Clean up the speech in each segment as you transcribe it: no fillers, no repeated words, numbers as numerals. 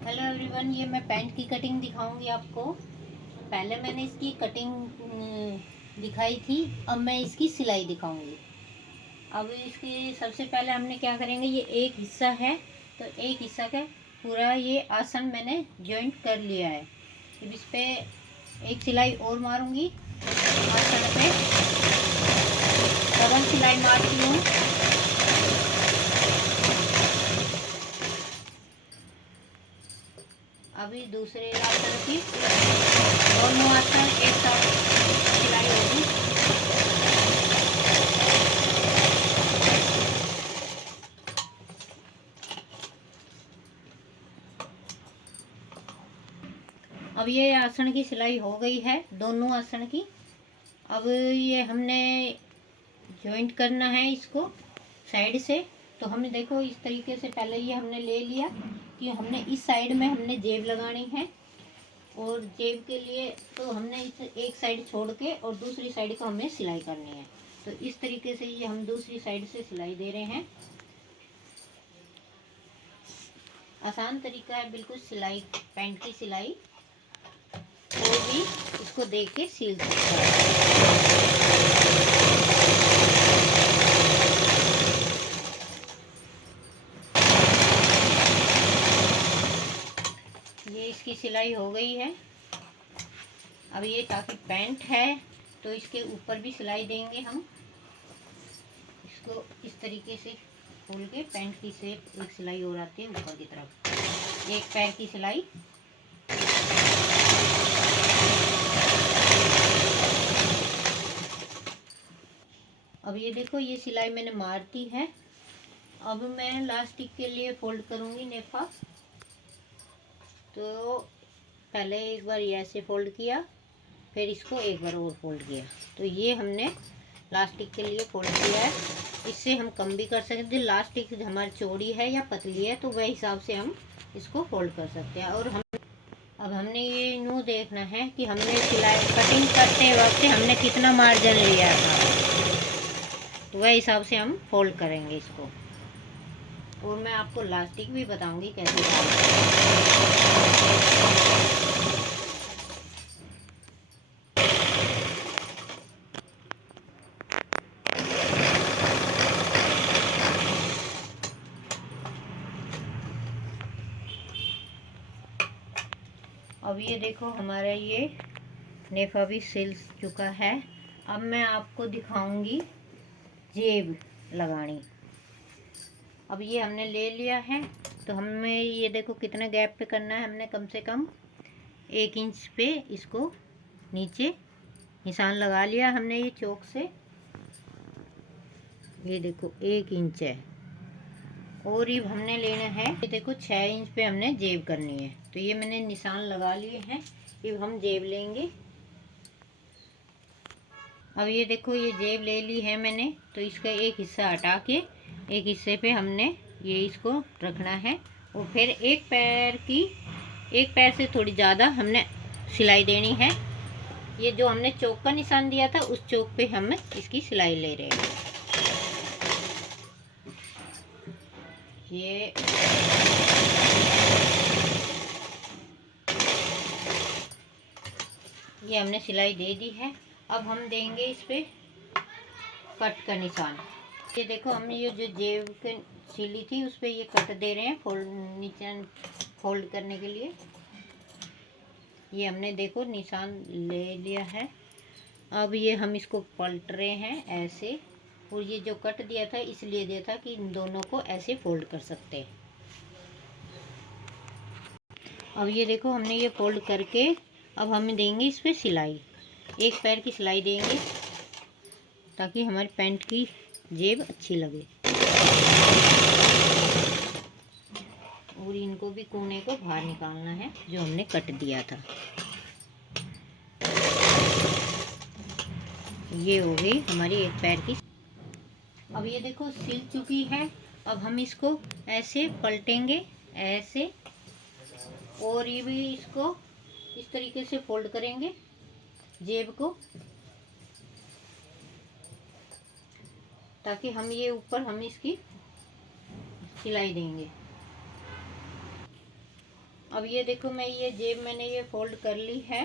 Hello everyone, ये मैं pant की कटिंग दिखाऊंगी आपको। पहले मैंने इसकी कटिंग दिखाई थी, अब मैं इसकी सिलाई दिखाऊंगी। अब इसकी सबसे पहले हमने क्या करेंगे, ये एक हिस्सा है तो एक हिस्सा का पूरा ये आसन मैंने जॉइंट कर लिया है। अब इस पे एक सिलाई और मारूंगी आसन पे, डबल सिलाई मारती हूँ। अभी दूसरे आसन की दोनों आसन एक साथ सिलाई होगी। अब ये आसन की सिलाई हो गई है, दोनों आसन की। अब ये हमने जॉइंट करना है इसको साइड से। तो हमने देखो इस तरीके से पहले ये हमने ले लिया कि हमने इस साइड में हमने जेब लगानी है, और जेब के लिए तो हमने इस एक साइड छोड़ के और दूसरी साइड को हमें सिलाई करनी है। तो इस तरीके से ये हम दूसरी साइड से सिलाई दे रहे हैं। आसान तरीका है बिल्कुल सिलाई, पैंट की सिलाई। कोई भी इसको देख के सिल सकता है। ये इसकी सिलाई हो गई है। अब ये ताकि पैंट है तो इसके ऊपर भी सिलाई देंगे हम। इसको इस तरीके से खोल के पैंट की से एक सिलाई और आती है ऊपर की तरफ, एक पैर की सिलाई। अब ये देखो ये सिलाई मैंने मार दी है। अब मैं लास्टिक के लिए फोल्ड करूँगी नेफा। तो पहले एक बार ये ऐसे फोल्ड किया, फिर इसको एक बार और फोल्ड किया। तो ये हमने लास्टिक के लिए फोल्ड किया है। इससे हम कम भी कर सकते हैं, लास्टिक हमारी चौड़ी है या पतली है तो वह हिसाब से हम इसको फोल्ड कर सकते हैं। और हम अब हमने ये यूँ देखना है कि हमने सिलाई कटिंग करते वक्त हमने कितना मार्जिन लिया था, तो वह हिसाब से हम फोल्ड करेंगे इसको। और मैं आपको लास्टिक भी बताऊंगी कैसे अब ये देखो हमारा ये नेफा भी सिल चुका है। अब मैं आपको दिखाऊंगी जेब लगानी। अब ये हमने ले लिया है, तो हमें ये देखो कितने गैप पे करना है। हमने कम से कम 1 इंच पे इसको नीचे निशान लगा लिया हमने ये चौक से। ये देखो 1 इंच है। और ये हमने लेना है, ये देखो 6 इंच पे हमने जेब करनी है। तो ये मैंने निशान लगा लिए हैं। ये हम जेब लेंगे। अब ये देखो ये जेब ले ली है मैंने, तो इसका एक हिस्सा हटा के एक हिस्से पे हमने ये इसको रखना है। और फिर एक पैर से थोड़ी ज़्यादा हमने सिलाई देनी है। ये जो हमने चौक का निशान दिया था उस चौक पे हम इसकी सिलाई ले रहे हैं। ये हमने सिलाई दे दी है। अब हम देंगे इस पे कट का निशान। ये देखो हमने ये जो जेब के सिली थी उस पे ये कट दे रहे हैं फोल्ड, नीचे फोल्ड करने के लिए। ये हमने देखो निशान ले लिया है। अब ये हम इसको पलट रहे हैं ऐसे। और ये जो कट दिया था इसलिए दिया था कि इन दोनों को ऐसे फोल्ड कर सकते हैं। अब ये देखो हमने ये फोल्ड करके अब हम देंगे इस पे सिलाई। एक पैर की सिलाई देंगे ताकि हमारी पैंट की जेब अच्छी लगे। और इनको भी कोने को बाहर निकालना है जो हमने कट दिया था। ये हो गई हमारी एक पैर की। अब ये देखो सिल चुकी है। अब हम इसको ऐसे पलटेंगे ऐसे, और ये भी इसको इस तरीके से फोल्ड करेंगे जेब को, ताकि हम ये ऊपर हम इसकी सिलाई देंगे। अब ये देखो, मैं ये जेब मैंने ये फोल्ड कर ली है।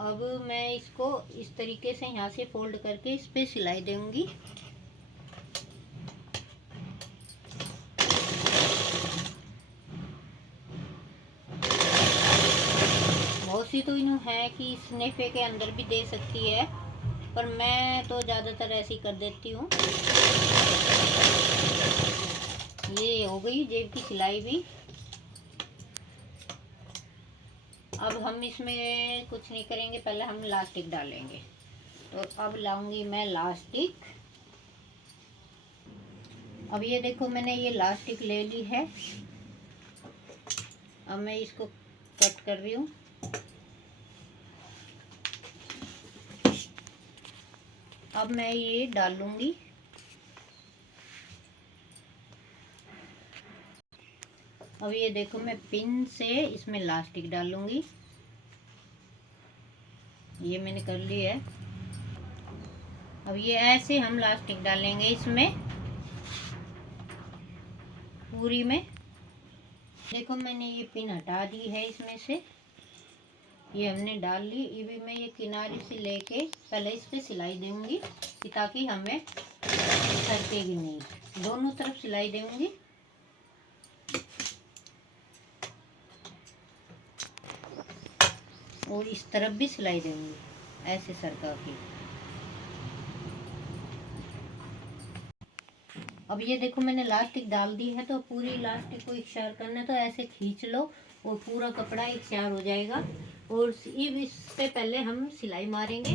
अब मैं इसको इस तरीके से यहाँ से फोल्ड करके इस पे सिलाई दूंगी। बहुत सी तो यूँ है कि इस नेफे के अंदर भी दे सकती है, पर मैं तो ज़्यादातर ऐसी कर देती हूँ। ये हो गई जेब की सिलाई भी। अब हम इसमें कुछ नहीं करेंगे, पहले हम लास्टिक डालेंगे। तो अब लाऊंगी मैं लास्टिक। अब ये देखो, मैंने ये लास्टिक ले ली है। अब मैं इसको कट कर रही हूँ। अब मैं ये डालूंगी। अब ये देखो, मैं पिन से इसमें लास्टिक डालूंगी। ये मैंने कर ली है। अब ये ऐसे हम लास्टिक डालेंगे इसमें पूरी में। देखो, मैंने ये पिन हटा दी है इसमें से। ये हमने डाल ली। ये भी मैं ये किनारे से लेके पहले इस पे सिलाई दूंगी ताकि हमें सरकेगी नहीं। दोनों तरफ सिलाई दूंगी। और इस तरफ भी सिलाई दूंगी ऐसे सरका के। अब ये देखो, मैंने लास्टिक डाल दी है। तो पूरी लास्टिक को इक्शार करना है तो ऐसे खींच लो और पूरा कपड़ा इक्शार हो जाएगा। और इस पे पहले हम सिलाई मारेंगे।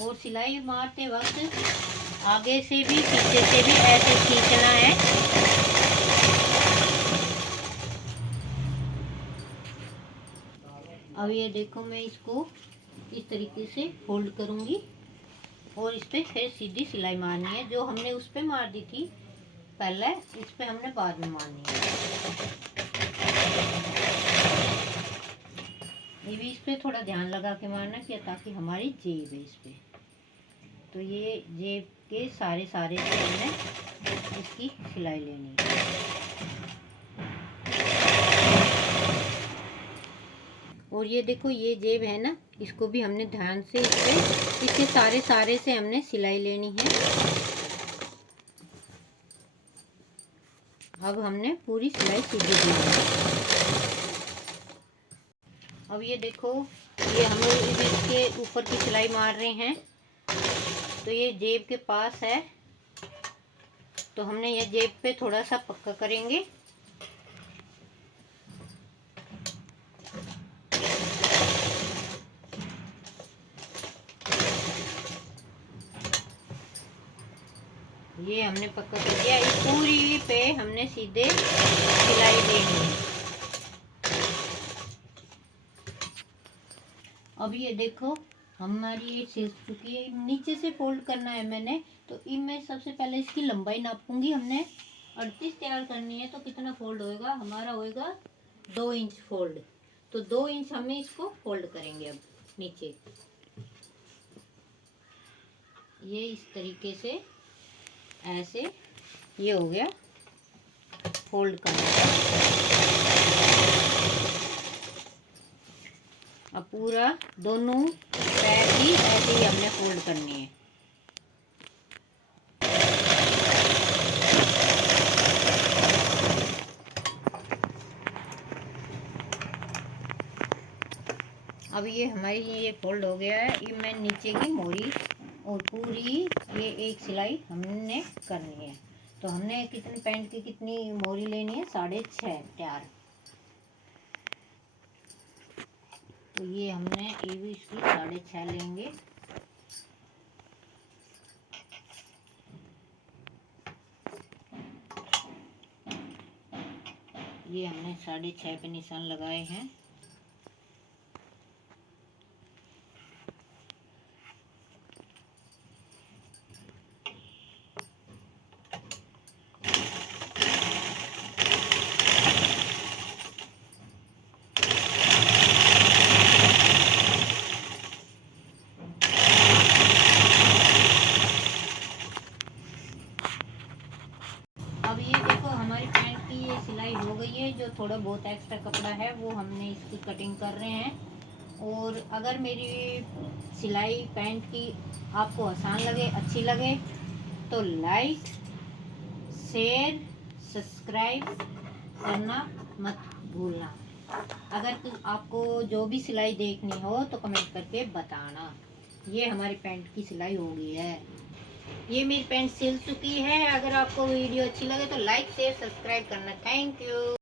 और सिलाई मारते वक्त आगे से भी पीछे से भी ऐसे खींचना है। अब ये देखो, मैं इसको इस तरीके से फोल्ड करूंगी और इस पे फिर सीधी सिलाई मारनी है। जो हमने उस पे मार दी थी पहले, इस पे हमने बाद में मारनी है। ये भी इस पे थोड़ा ध्यान लगा के मारना कि ताकि हमारी जेब है इस पे। तो ये जेब के सारे से हमने इसकी सिलाई लेनी है। और ये देखो, ये जेब है ना, इसको भी हमने ध्यान से इसके सारे से हमने सिलाई लेनी है। अब हमने पूरी सिलाई सीधी दी है। अब ये देखो, ये हम लोग इसके ऊपर की सिलाई मार रहे हैं। तो ये जेब के पास है, तो हमने ये जेब पे थोड़ा सा पक्का करेंगे। ये हमने पक्का कर दिया। इस पूरी पे हमने सीधे सिलाई देनी है। अब ये देखो, हमारी ये सिल चुकी है। नीचे से फोल्ड करना है मैंने। तो मैं सबसे पहले इसकी लंबाई नापूंगी। हमने 38 तैयार करनी है। तो कितना फोल्ड होएगा हमारा? होएगा 2 इंच फोल्ड। तो 2 इंच हमें इसको फोल्ड करेंगे। अब नीचे ये इस तरीके से ऐसे ये हो गया फोल्ड करना। अब पूरा दोनों पैर की ऐसे ही हमने फोल्ड करनी है। अब ये हमारी ये फोल्ड हो गया है। ये मैं नीचे की मोरी और पूरी ये एक सिलाई हमने करनी है। तो हमने कितनी पैंट की कितनी मोरी लेनी है? 6.5 तैयार। तो ये हमने ये भी इसकी 6.5 लेंगे। ये हमने 6.5 पे निशान लगाए हैं। अब ये देखो, हमारी पैंट की हो गई है। जो थोड़ा बहुत एक्स्ट्रा कपड़ा है वो हमने इसकी कटिंग कर रहे हैं। और अगर मेरी सिलाई पैंट की आपको आसान लगे, अच्छी लगे, तो लाइक, शेयर, सब्सक्राइब करना मत भूलना। अगर आपको जो भी सिलाई देखनी हो तो कमेंट करके बताना। ये हमारी पैंट की सिलाई हो गई है। ये मेरी पैंट सिल चुकी है। अगर आपको वीडियो अच्छी लगे तो लाइक, शेयर, सब्सक्राइब करना। Thank you.